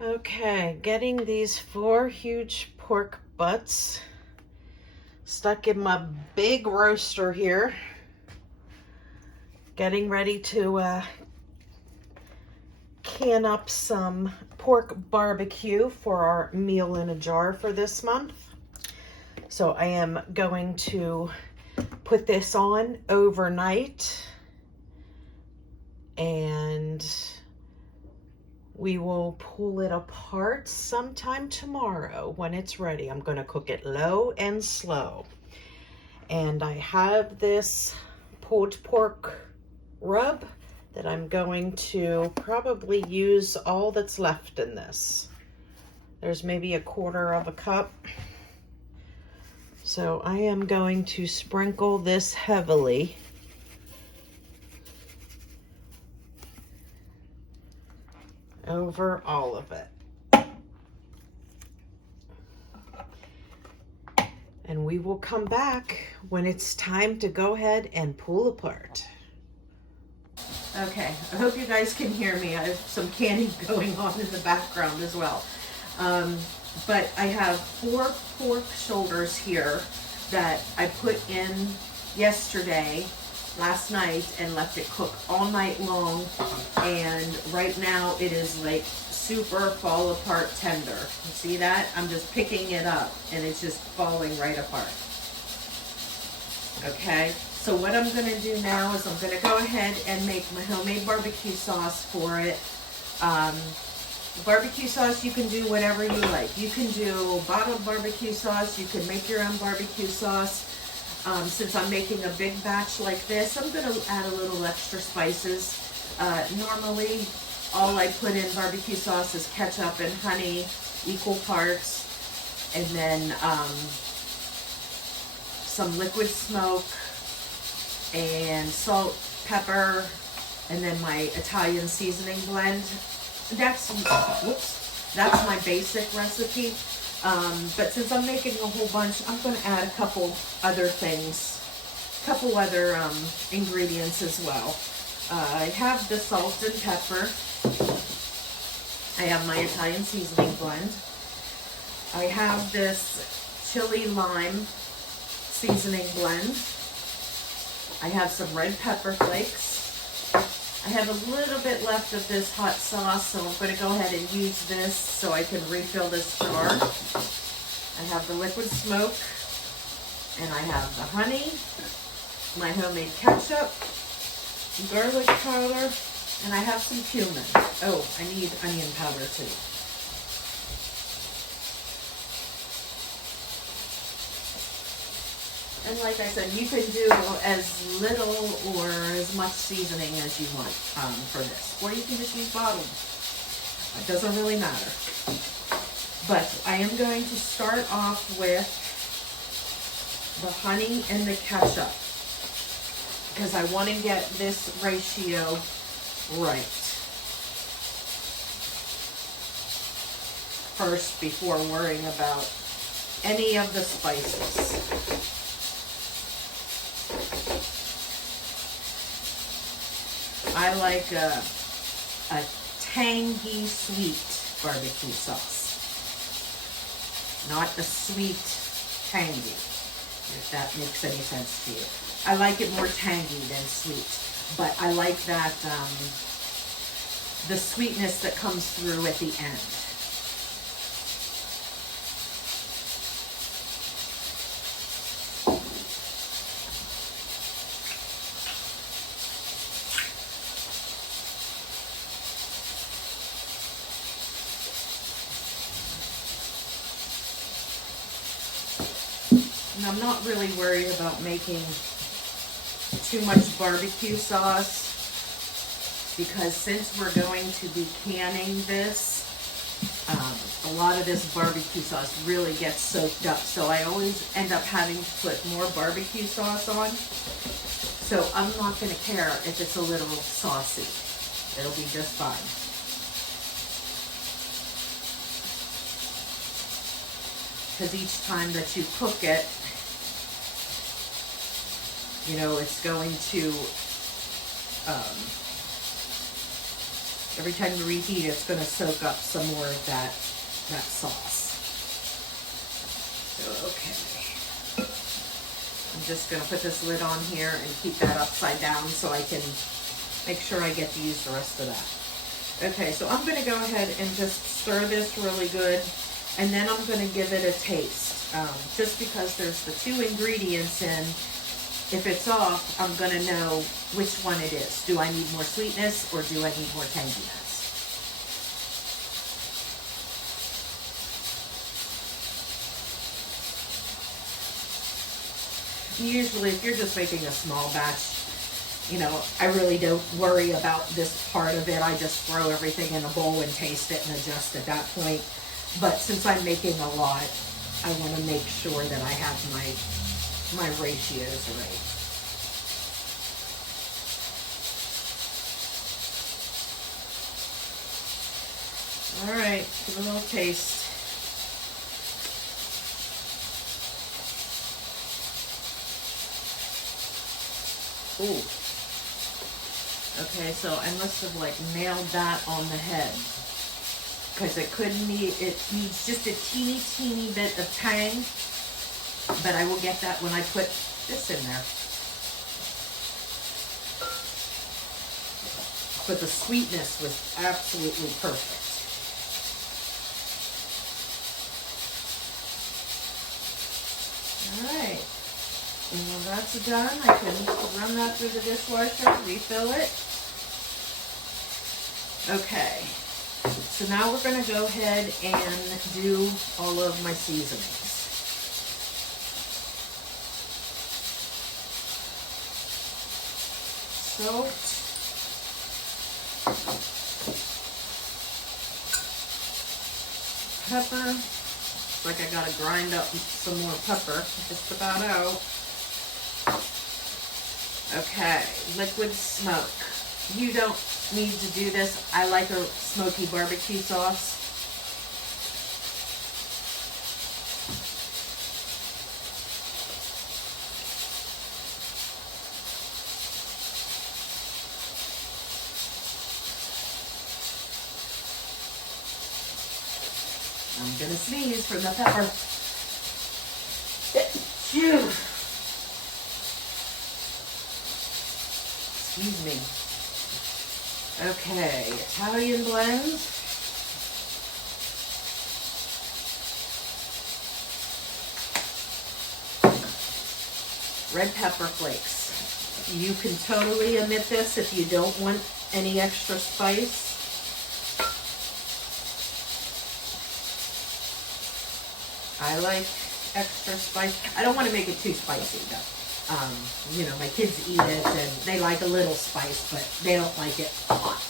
Okay, getting these 4 huge pork butts stuck in my big roaster here. Getting ready to can up some pork barbecue for our meal in a jar for this month. So I am going to put this on overnight and we will pull it apart sometime tomorrow when it's ready. I'm going to cook it low and slow. And I have this pulled pork rub that I'm going to probably use all that's left in this. There's maybe 1/4 cup. So I am going to sprinkle this heavily over all of it. And we will come back when it's time to go ahead and pull apart. Okay, I hope you guys can hear me. I have some canning going on in the background as well. But I have 4 pork shoulders here that I put in yesterday, last night, and left it cook all night long. And right now it is like super fall apart tender. You see that? I'm just picking it up and it's just falling right apart. Okay, so what I'm going to do now is I'm going to go ahead and make my homemade barbecue sauce for it. Barbecue sauce, you can do whatever you like. You can do bottled barbecue sauce. You can make your own barbecue sauce. Since I'm making a big batch like this, I'm going to add a little extra spices. Normally, all I put in barbecue sauce is ketchup and honey, equal parts, and then some liquid smoke and salt, pepper, and then my Italian seasoning blend. That's my basic recipe. But since I'm making a whole bunch, I'm going to add a couple other things, ingredients as well. I have the salt and pepper. I have my Italian seasoning blend. I have this chili lime seasoning blend. I have some red pepper flakes. I have a little bit left of this hot sauce, so I'm going to go ahead and use this so I can refill this jar. I have the liquid smoke, and I have the honey, my homemade ketchup, garlic powder, and I have some cumin. Oh, I need onion powder too. And like I said, you can do as little or as much seasoning as you want for this. Or you can just use bottled. It doesn't really matter. But I am going to start off with the honey and the ketchup, because I want to get this ratio right first before worrying about any of the spices. I like a tangy sweet barbecue sauce, not a sweet tangy, if that makes any sense to you. I like it more tangy than sweet, but I like that the sweetness that comes through at the end. And I'm not really worried about making too much barbecue sauce, because since we're going to be canning this, a lot of this barbecue sauce really gets soaked up. So I always end up having to put more barbecue sauce on. So I'm not going to care if it's a little saucy. It'll be just fine. Because each time that you cook it, you know, it's going to Every time you reheat, it's going to soak up some more of that sauce. So, okay. I'm just going to put this lid on here and keep that upside down so I can make sure I get to use the rest of that. Okay, so I'm going to go ahead and just stir this really good, and then I'm going to give it a taste. Just because there's the 2 ingredients in, if it's off, I'm going to know which one it is. Do I need more sweetness or do I need more tanginess? Usually, if you're just making a small batch, you know, I really don't worry about this part of it. I just throw everything in a bowl and taste it and adjust at that point. But since I'm making a lot, I want to make sure that I have my ratios right. All right, give it a little taste. Ooh. Okay, so I must have like nailed that on the head. Because it needs just a teeny bit of tang. But I will get that when I put this in there. But the sweetness was absolutely perfect. Alright. And when that's done, I can run that through the dishwasher, refill it. Okay. So now we're going to go ahead and do all of my seasonings. Salt. Pepper. Looks like I got to grind up some more pepper. Just about out. Okay. Liquid smoke. You don't need to do this. I like a smoky barbecue sauce. I'm gonna sneeze from the pepper. Phew. Excuse me. Okay, Italian blend. Red pepper flakes. You can totally omit this if you don't want any extra spice. I like extra spice. I don't want to make it too spicy though. You know, my kids eat it and they like a little spice, but they don't like it hot.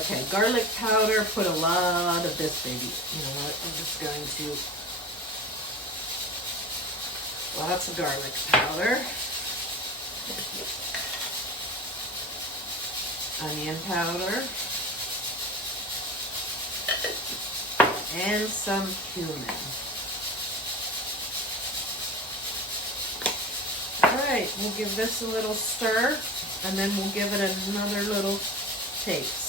Okay, garlic powder. Put a lot of this, baby. You know what? I'm just going to... Lots of garlic powder. Onion powder. And some cumin. Alright, we'll give this a little stir, and then we'll give it another little taste.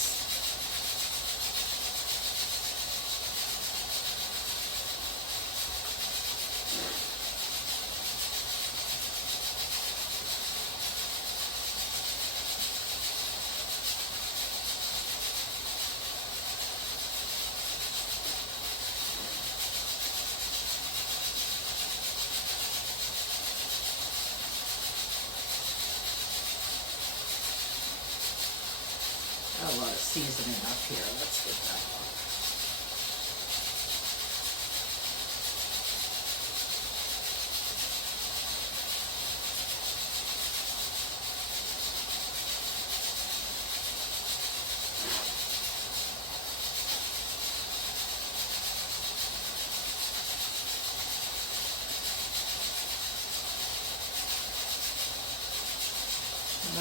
A lot of seasoning up here. Let's get that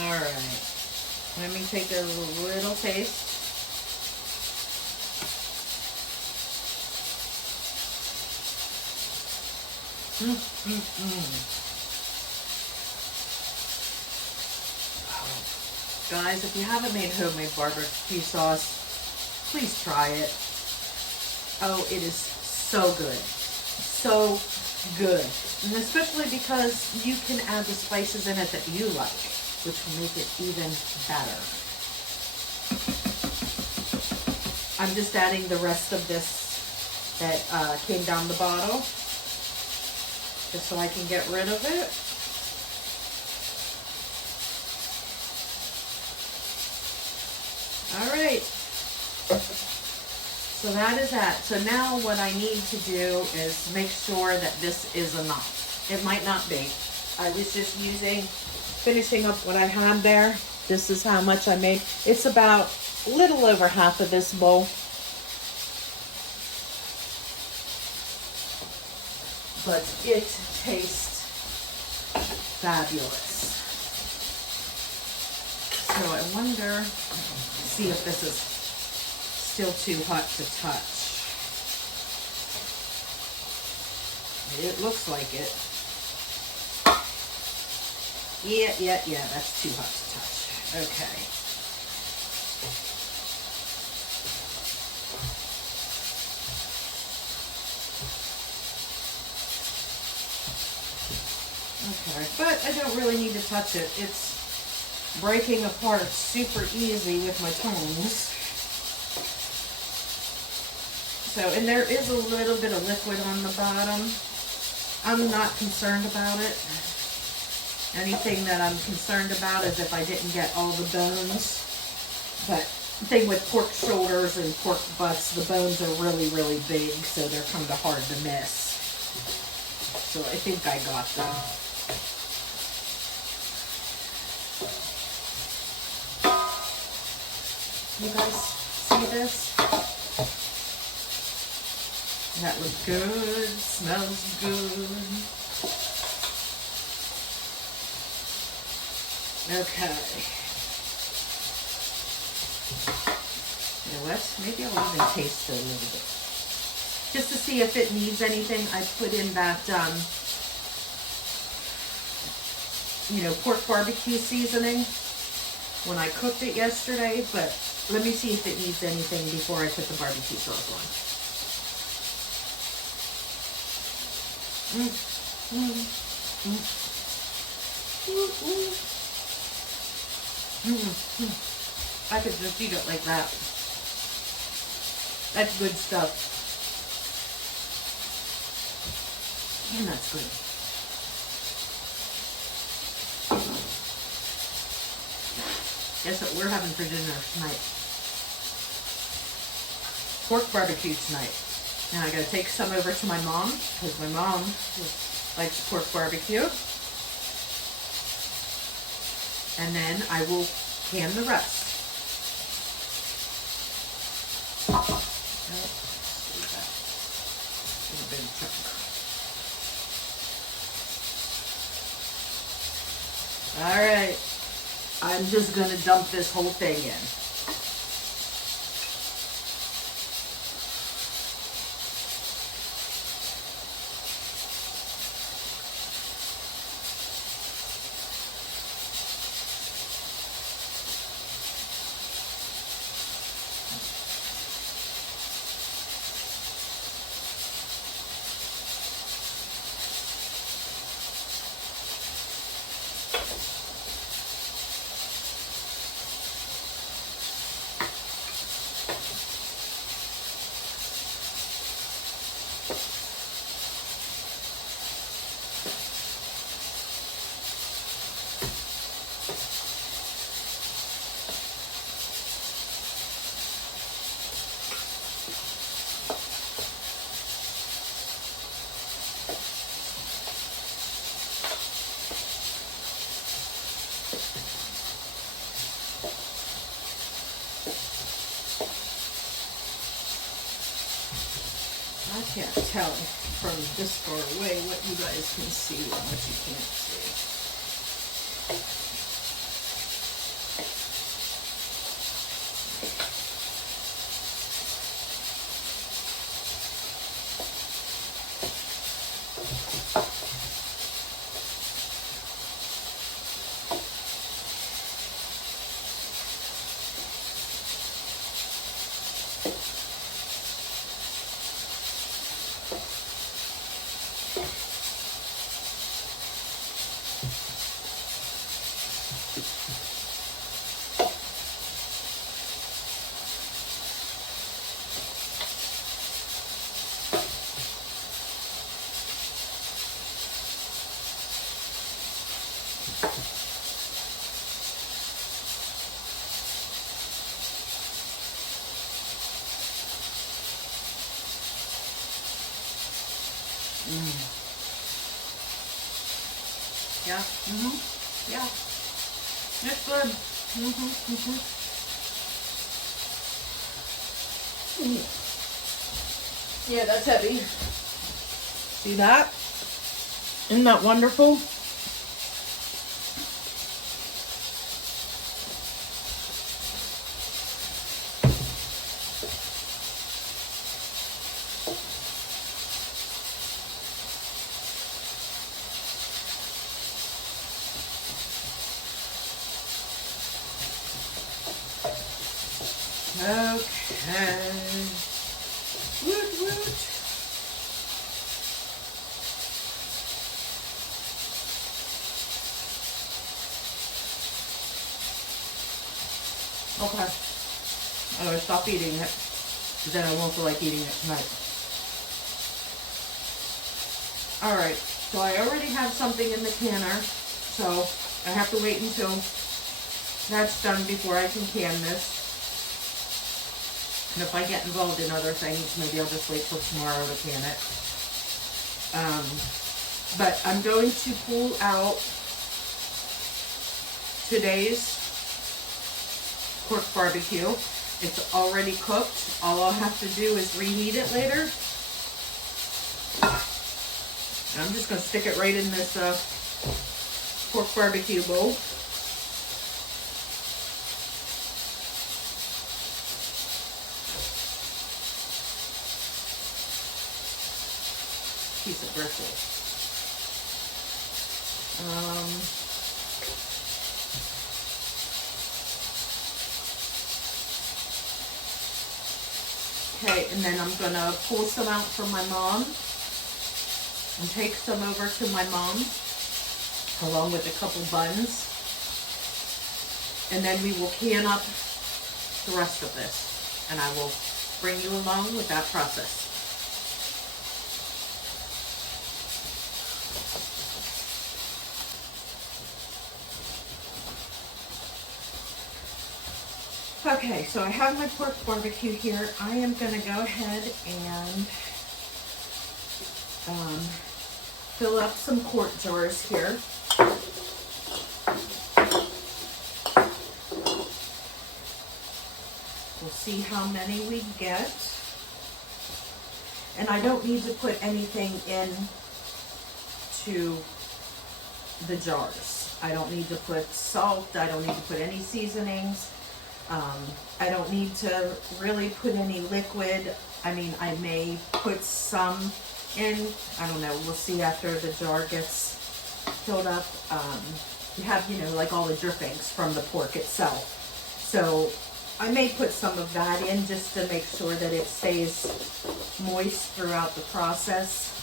on. All right. Let me take a little taste. Oh. Guys, if you haven't made homemade barbecue sauce, please try it. Oh, it is so good. So good. And especially because you can add the spices in it that you like, which will make it even better. I'm just adding the rest of this that came down the bottle, just so I can get rid of it. All right. So that is that. So now what I need to do is make sure that this is enough. It might not be. I was just finishing up what I had there. This is how much I made. It's about a little over half of this bowl. But it tastes fabulous. So I wonder, see if this is still too hot to touch. It looks like it. Yeah, that's too hot to touch. Okay. Okay, but I don't really need to touch it. It's breaking apart super easy with my tongs. So, and there is a little bit of liquid on the bottom. I'm not concerned about it. Anything that I'm concerned about is if I didn't get all the bones. But the thing with pork shoulders and pork butts, the bones are really, really big, so they're kind of hard to miss. So I think I got them. You guys see this? That looks good, smells good. Okay. You know what? Maybe I'll even taste it a little bit. Just to see if it needs anything. I put in that, pork barbecue seasoning when I cooked it yesterday, but let me see if it needs anything before I put the barbecue sauce on. I could just eat it like that. That's good stuff. And that's good. Guess what we're having for dinner tonight? Pork barbecue tonight. Now I gotta take some over to my mom, because my mom likes pork barbecue. And then I will can the rest. A big chunk. All right. I'm just gonna dump this whole thing in. I can't tell from this far away what you guys can see and what you can't see. Yeah. Yeah. It's good. Yeah, that's heavy. See that? Isn't that wonderful? Okay. Woot woot. Okay. I'm gonna stop eating it, because then I won't feel like eating it tonight. Alright, so I already have something in the canner, so I have to wait until that's done before I can can this. And if I get involved in other things, maybe I'll just wait till tomorrow to can it. But I'm going to pull out today's pork barbecue. It's already cooked. All I'll have to do is reheat it later. And I'm just going to stick it right in this pork barbecue bowl. Piece of bristle. Okay, and then I'm gonna pull some out for my mom and take some over to my mom along with a couple buns, and then we will can up the rest of this, and I will bring you along with that process. Okay, so I have my pork barbecue here. I am going to go ahead and fill up some quart jars here. We'll see how many we get. And I don't need to put anything in to the jars. I don't need to put salt. I don't need to put any seasonings. I don't need to really put any liquid. I mean, I may put some in. I don't know. We'll see after the jar gets filled up. You have, you know, like all the drippings from the pork itself. So I may put some of that in just to make sure that it stays moist throughout the process.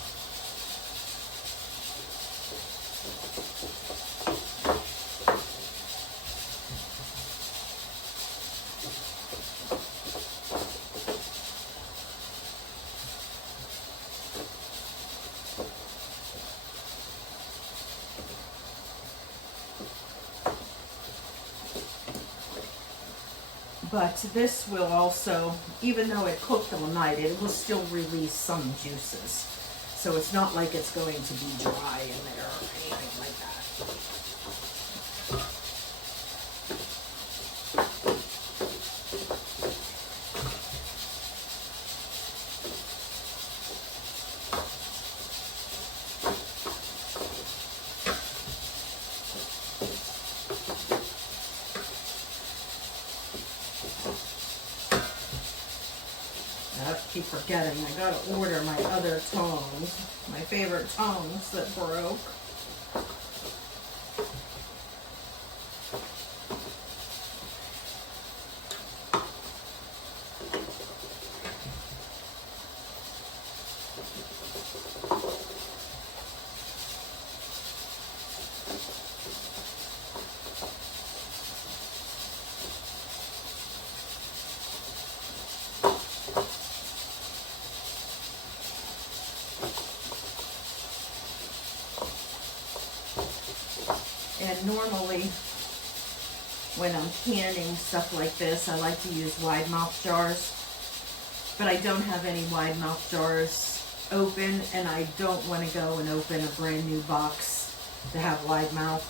But this will also, even though it cooked all night, it will still release some juices. So it's not like it's going to be dry in there or anything like that. I keep forgetting. I gotta order my other tongs. My favorite tongs that broke. And normally, when I'm canning stuff like this, I like to use wide mouth jars. But I don't have any wide mouth jars open, and I don't want to go and open a brand new box to have wide mouth.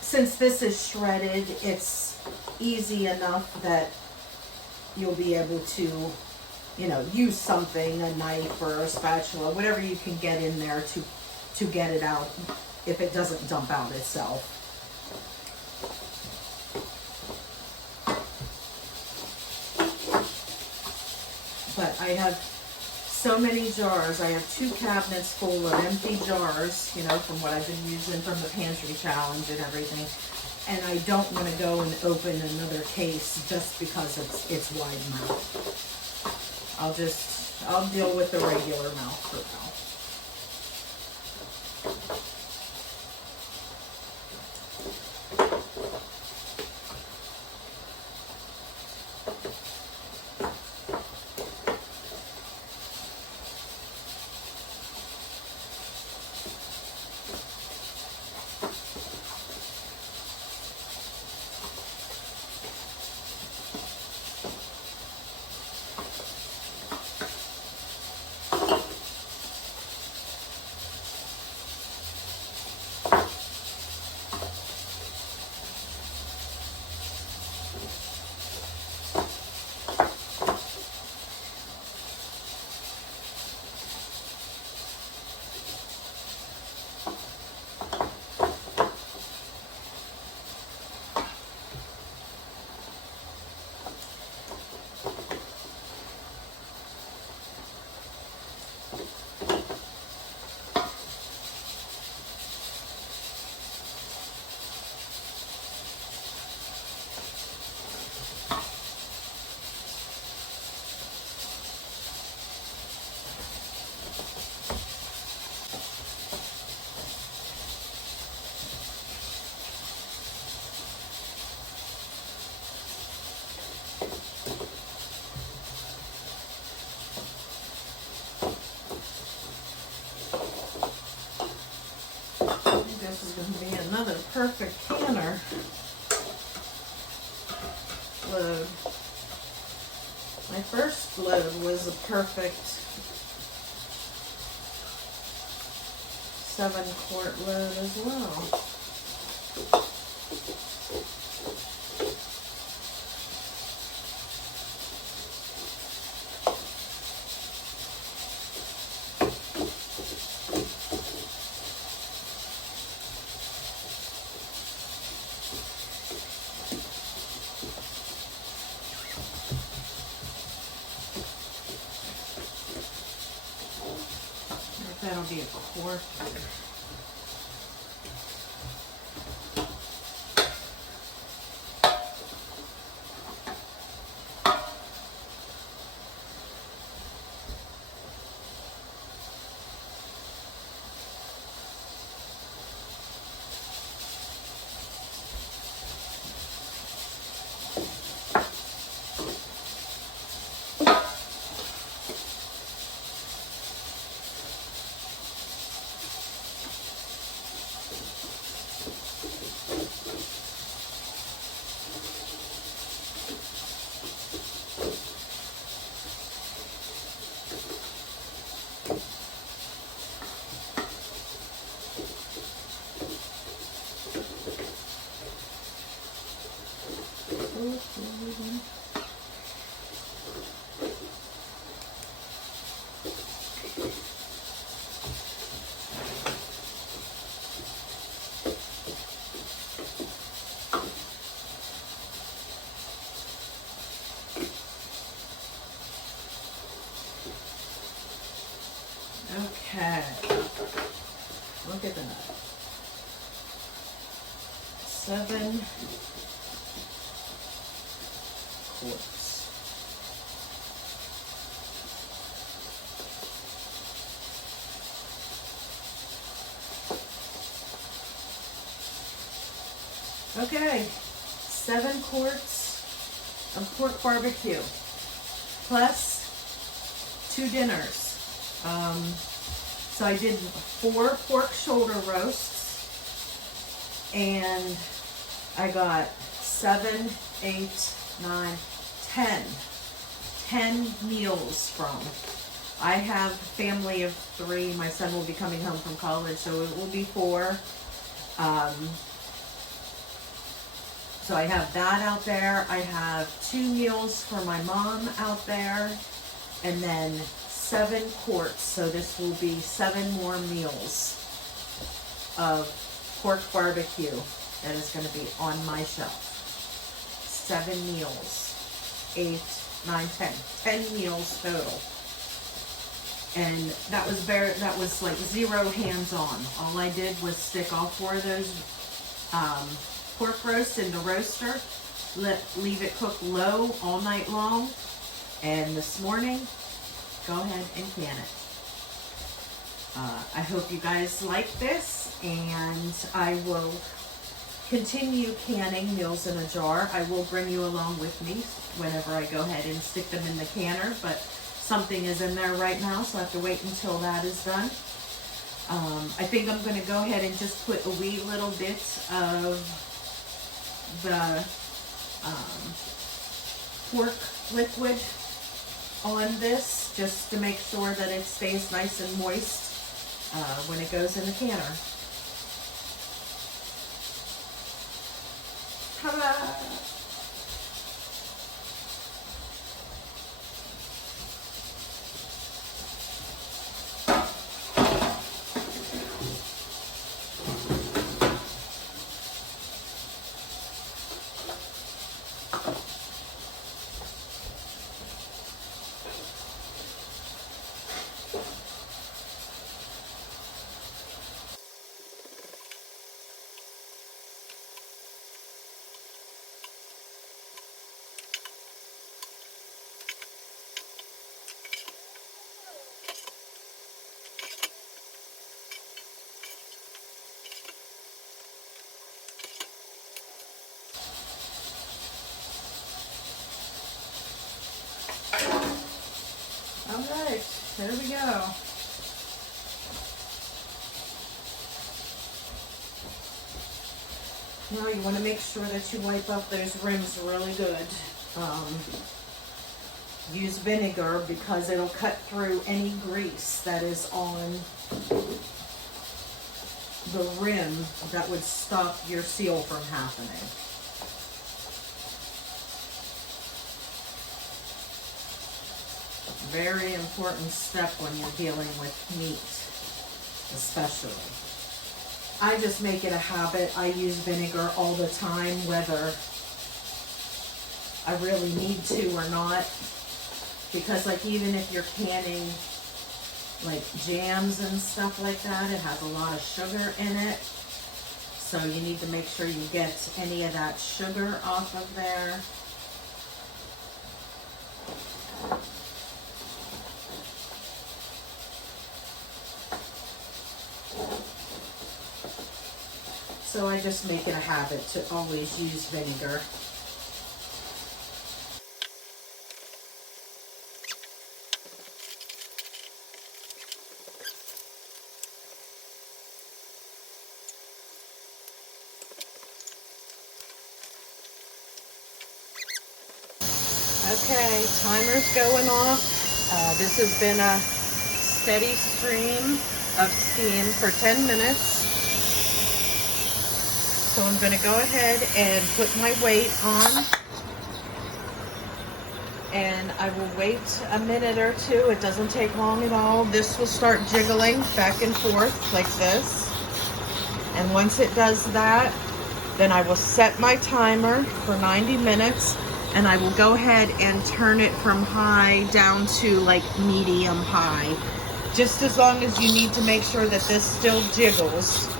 Since this is shredded, it's easy enough that you'll be able to, you know, use something, a knife or a spatula, whatever you can get in there to get it out if it doesn't dump out itself. But I have so many jars. I have 2 cabinets full of empty jars, you know, from what I've been using from the pantry challenge and everything. And I don't want to go and open another case just because it's wide mouth. I'll deal with the regular mouth for now. This is going to be another perfect canner load. My first load was a perfect 7-quart load as well. That'll be a quart. Okay, look at that. 7 quarts. Okay, 7 quarts of pork barbecue plus 2 dinners. So I did 4 pork shoulder roasts, and I got 7, 8, 9, 10 meals from. I have a family of 3. My son will be coming home from college, so it will be 4. So I have that out there. I have 2 meals for my mom out there, and then 7 quarts. So this will be 7 more meals of pork barbecue that is going to be on my shelf. 7 meals, 8, 9, 10. 10 meals total. And that was like 0 hands-on. All I did was stick all 4 of those pork roasts in the roaster, leave it cook low all night long, and this morning, go ahead and can it. I hope you guys like this, and I will continue canning meals in a jar. I will bring you along with me whenever I go ahead and stick them in the canner, but something is in there right now, so I have to wait until that is done. I think I'm going to go ahead and just put a wee little bit of the pork liquid on this, just to make sure that it stays nice and moist when it goes in the canner. Ta-da! Alright, there we go. Now you want to make sure that you wipe up those rims really good. Use vinegar because it'll cut through any grease that is on the rim that would stop your seal from happening. Very important step when you're dealing with meat, especially. I just make it a habit. I use vinegar all the time, whether I really need to or not. Because like even if you're canning like jams and stuff like that, it has a lot of sugar in it. So you need to make sure you get any of that sugar off of there. So I just make it a habit to always use vinegar. Okay, timer's going off. This has been a steady stream of steam for 10 minutes. So I'm going to go ahead and put my weight on. And I will wait a minute or 2. It doesn't take long at all. This will start jiggling back and forth like this. And once it does that, then I will set my timer for 90 minutes. And I will go ahead and turn it from high down to like medium high. Just as long as you need to make sure that this still jiggles.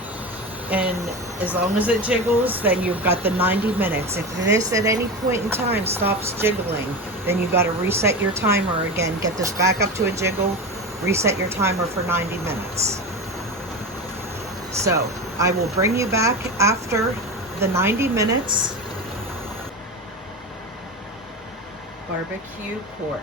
And as long as it jiggles, then you've got the 90 minutes. If this at any point in time stops jiggling, then you've got to reset your timer again. Get this back up to a jiggle, reset your timer for 90 minutes. So I will bring you back after the 90 minutes. Barbecue pork.